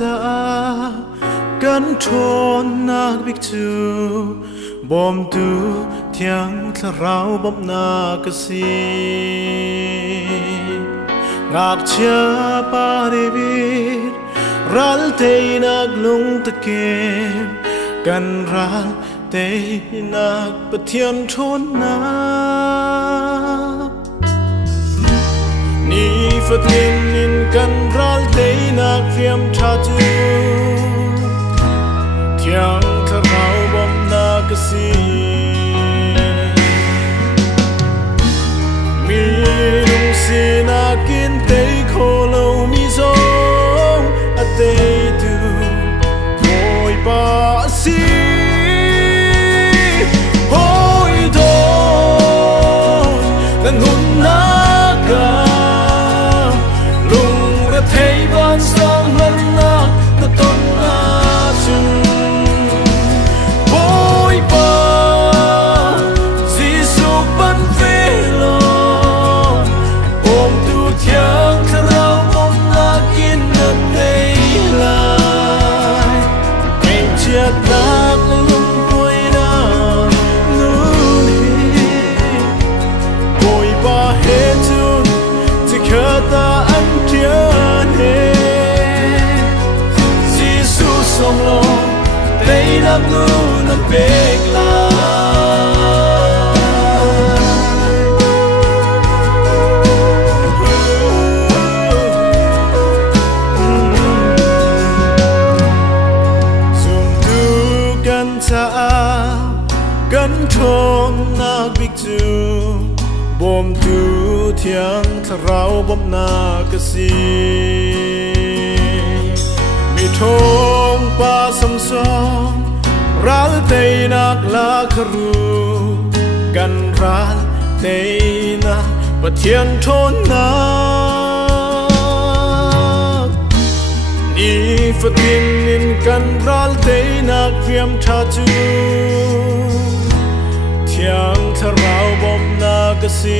sa kan thon nak bik chu bom tu thiang tharau bom na ka si ngak chia pa revit ral te nak lung ta kem kan ral te nak pathian thon na ni fatin in kan ral te nak phiam tha chu thiang tharau bom na ka si mi lung si na kin te kholo mi zong a te tu moi pa si hoi do kan hun na ka lung ra thei ban sang lan na ta ton na chun hoi pa si su ban ve lo om tu thiang tharau mong na kin na tei lai em chiat nak lung poi na nu ni hoi pa he chun chỉ khờ ta ăn thian he Giêsu song lo tei nak nu na bek la kan thon nak bik chu bom tu thiang tharau bom na ka si mi thong pa sam song ral te nak la kharu kan ral te na pathian thon na ni fatin in kan ral te nak phiam tha chu thiang tharau bom na ka si